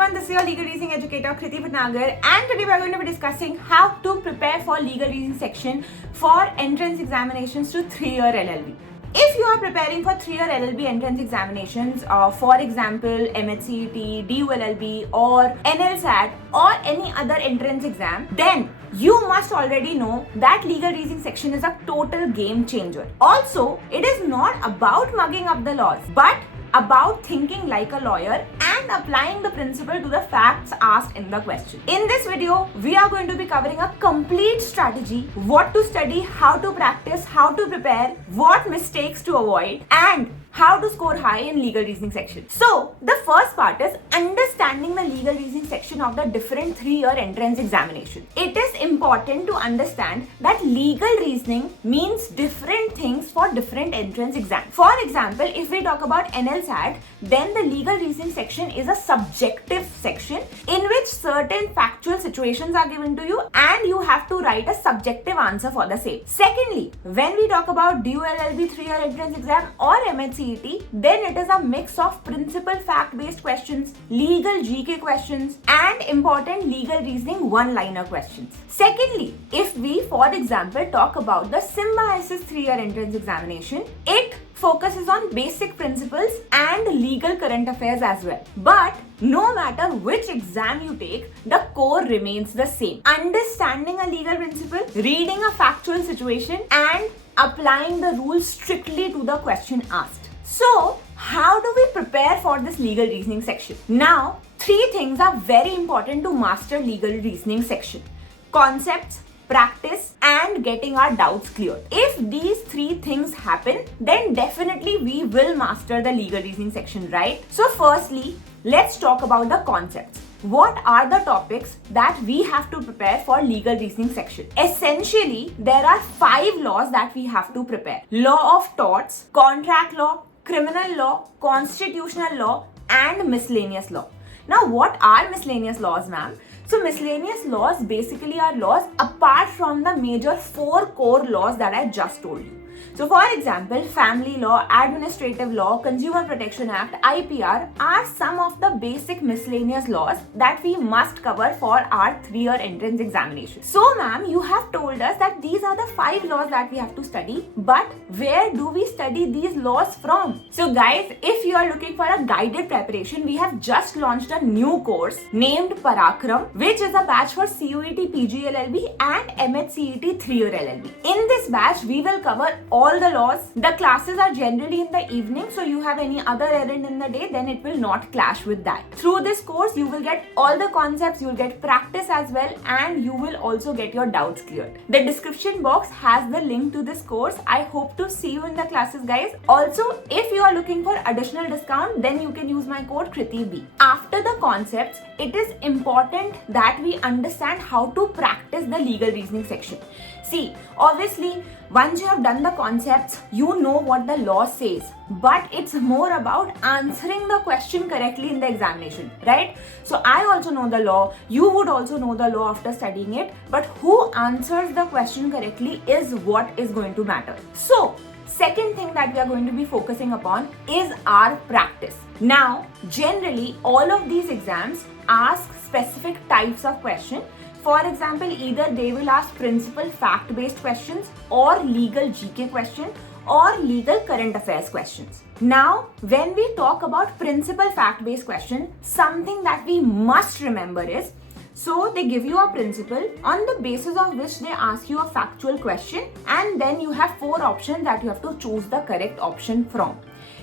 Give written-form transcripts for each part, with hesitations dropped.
everyone, this is your legal reasoning educator Kriti Bhatnagar, and today we are going to be discussing how to prepare for legal reasoning section for entrance examinations to 3-year LLB. If you are preparing for 3-year LLB entrance examinations, for example MHCET, DULLB or NLSAT or any other entrance exam, then you must already know that legal reasoning section is a total game changer. Also, it is not about mugging up the laws, but about thinking like a lawyer and applying the principle to the facts asked in the question. In this video, we are going to be covering a complete strategy, what to study, how to practice, how to prepare, what mistakes to avoid, and how to score high in legal reasoning section. So, the first part is understanding the legal reasoning section of the different 3-year entrance examination. It is important to understand that legal reasoning means different things for different entrance exams. For example, if we talk about NLSAT, then the legal reasoning section is a subjective section in which certain factual situations are given to you and you have to write a subjective answer for the same. Secondly, when we talk about DULLB 3-year entrance exam or MHCET, then it is a mix of principal fact-based questions, legal GK questions, and important legal reasoning one-liner questions. Secondly, if we, for example, talk about the Symbiosis 3-year entrance examination, it focuses on basic principles and legal current affairs as well. But no matter which exam you take, the core remains the same. Understanding a legal principle, reading a factual situation, and applying the rules strictly to the question asked. So, how do we prepare for this legal reasoning section? Now, 3 things are very important to master legal reasoning section: concepts, practice, and getting our doubts cleared. If these 3 things happen, then definitely we will master the legal reasoning section, right? So firstly, let's talk about the concepts. What are the topics that we have to prepare for legal reasoning section? Essentially, there are 5 laws that we have to prepare: law of torts, contract law, criminal law, constitutional law, and miscellaneous law. Now, what are miscellaneous laws, ma'am? So, miscellaneous laws basically are laws apart from the major 4 core laws that I just told you. So, for example, family law, administrative law, Consumer Protection Act, IPR are some of the basic miscellaneous laws that we must cover for our 3-year entrance examination. So, ma'am, you have told us that these are the 5 laws that we have to study, but where do we study these laws from? So, guys, if you are looking for a guided preparation, we have just launched a new course named Parakram, which is a batch for CUET PG LLB and MHCET 3-year LLB. In this batch, we will cover all the laws. The classes are generally in the evening, so you have any other errand in the day, then it will not clash with that. Through this course, you will get all the concepts, you will get practice as well, and you will also get your doubts cleared. The description box has the link to this course. I hope to see you in the classes, guys. Also, if you are looking for additional discount, then you can use my code KRITIB. After the concepts, it is important that we understand how to practice the legal reasoning section. See, obviously, once you have done the concepts, you know what the law says, but it's more about answering the question correctly in the examination, right? So I also know the law, you would also know the law after studying it, but who answers the question correctly is what is going to matter. So, second thing that we are going to be focusing upon is our practice. Now, generally, all of these exams ask specific types of questions. For example, either they will ask principal fact-based questions or legal GK question or legal current affairs questions. Now, when we talk about principal fact-based question, something that we must remember is, so they give you a principle on the basis of which they ask you a factual question, and then you have 4 options that you have to choose the correct option from.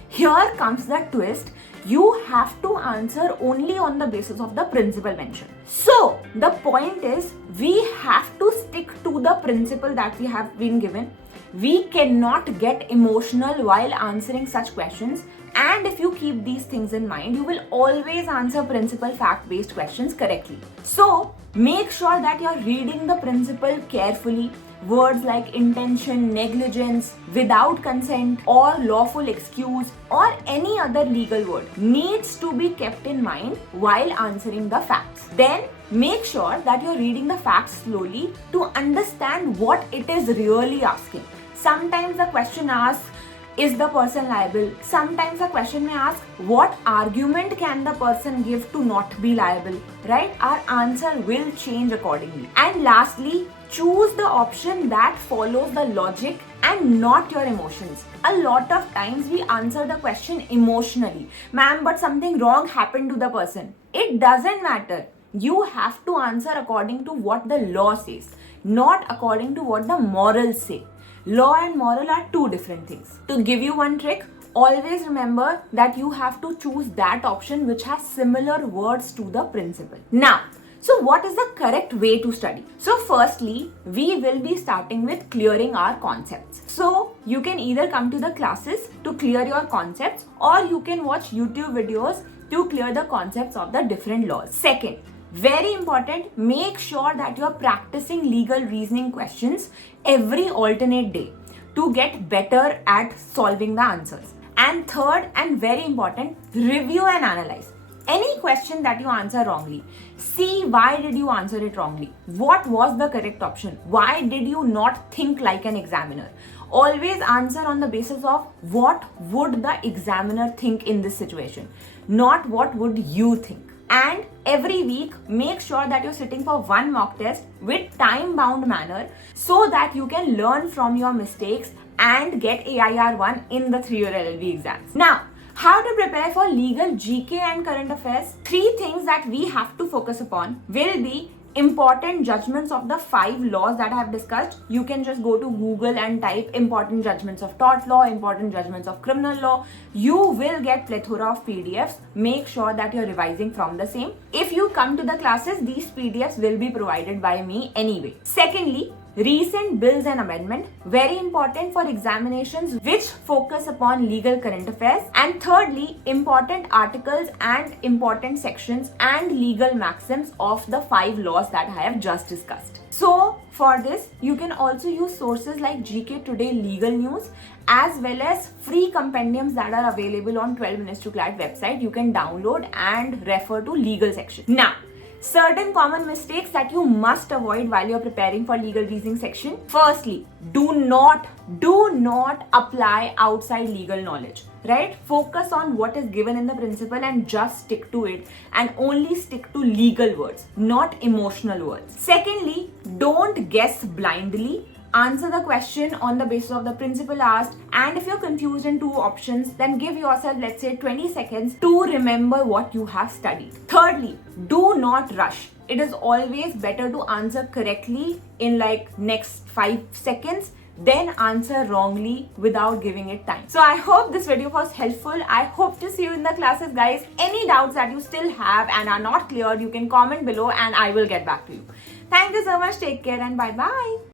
Here comes the twist. You have to answer only on the basis of the principle mentioned. So, the point is, we have to stick to the principle that we have been given. We cannot get emotional while answering such questions. And if you keep these things in mind, you will always answer principal fact-based questions correctly. So, make sure that you're reading the principle carefully. Words like intention, negligence, without consent, or lawful excuse, or any other legal word needs to be kept in mind while answering the facts. Then make sure that you're reading the facts slowly to understand what it is really asking. Sometimes the question asks, is the person liable? Sometimes a question may ask, what argument can the person give to not be liable? Right? Our answer will change accordingly. And lastly, choose the option that follows the logic and not your emotions. A lot of times we answer the question emotionally. Ma'am, but something wrong happened to the person. It doesn't matter. You have to answer according to what the law says, not according to what the morals say. Law and moral are two different things. To give you one trick, always remember that you have to choose that option which has similar words to the principle. Now, so what is the correct way to study? So firstly, we will be starting with clearing our concepts. So you can either come to the classes to clear your concepts, or you can watch YouTube videos to clear the concepts of the different laws. Second, very important, make sure that you're practicing legal reasoning questions every alternate day to get better at solving the answers. And third, and very important, review and analyze any question that you answer wrongly. See why did you answer it wrongly? What was the correct option? Why did you not think like an examiner? Always answer on the basis of what would the examiner think in this situation, not what would you think. And every week, make sure that you're sitting for one mock test with time-bound manner so that you can learn from your mistakes and get AIR1 in the 3-year LLB exams. Now, how to prepare for legal GK and current affairs? 3 things that we have to focus upon will be important judgments of the 5 laws that I have discussed. You can just go to Google and type important judgments of tort law, important judgments of criminal law. You will get plethora of PDFs. Make sure that you're revising from the same. If you come to the classes, these PDFs will be provided by me anyway. Secondly, recent bills and amendment, very important for examinations which focus upon legal current affairs. And thirdly, important articles and important sections and legal maxims of the 5 laws that I have just discussed. So for this, you can also use sources like GK Today Legal News, as well as free compendiums that are available on 12 Minutes to CLAT website. You can download and refer to legal section. Now, certain common mistakes that you must avoid while you're preparing for legal reasoning section. Firstly, do not apply outside legal knowledge, right? Focus on what is given in the principle and just stick to it, and only stick to legal words, not emotional words. Secondly, don't guess blindly. Answer the question on the basis of the principle asked, and if you're confused in 2 options, then give yourself, let's say, 20 seconds to remember what you have studied. Thirdly, do not rush. It is always better to answer correctly in like next 5 seconds then answer wrongly without giving it time. So I hope this video was helpful. I hope to see you in the classes, guys. Any doubts that you still have and are not clear, you can comment below and I will get back to you. Thank you so much. Take care and bye-bye.